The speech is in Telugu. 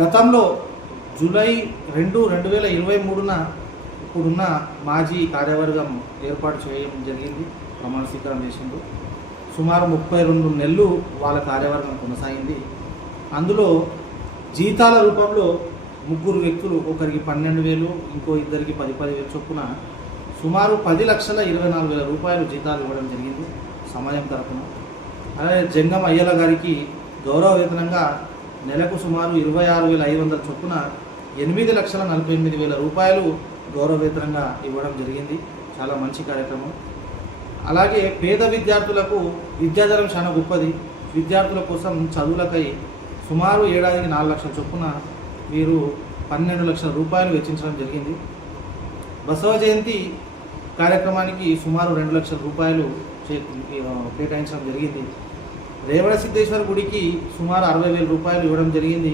గతంలో జూలై 2, 2023న ఇప్పుడున్న మాజీ కార్యవర్గం ఏర్పాటు చేయడం జరిగింది. ప్రమాణ స్వీకారం చేసిండ్రు. సుమారు 32 నెలలు వాళ్ళ కార్యవర్గం కొనసాగింది. అందులో జీతాల రూపంలో ముగ్గురు వ్యక్తులు, ఒకరికి 12,000, ఇంకో ఇద్దరికి 10,000 చొప్పున సుమారు 10,24,000 రూపాయలు జీతాలు ఇవ్వడం జరిగింది సమాజం తరఫున. అలాగే జంగం అయ్యల గారికి గౌరవ వేతనంగా నెలకు సుమారు 26,500 చొప్పున 8,48,000 రూపాయలు గౌరవ వేతనంగా ఇవ్వడం జరిగింది. చాలా మంచి కార్యక్రమం. అలాగే పేద విద్యార్థులకు విద్యాధరం చాలా గొప్పది. విద్యార్థుల కోసం చదువులకై సుమారు ఏడాదికి 4 లక్షల చొప్పున వీరు 12 లక్షల రూపాయలు వెచ్చించడం జరిగింది. బసవ జయంతి కార్యక్రమానికి సుమారు 2 లక్షల రూపాయలు కేటాయించడం జరిగింది. రేవణ సిద్ధేశ్వర గుడికి సుమారు 60,000 రూపాయలు ఇవ్వడం జరిగింది.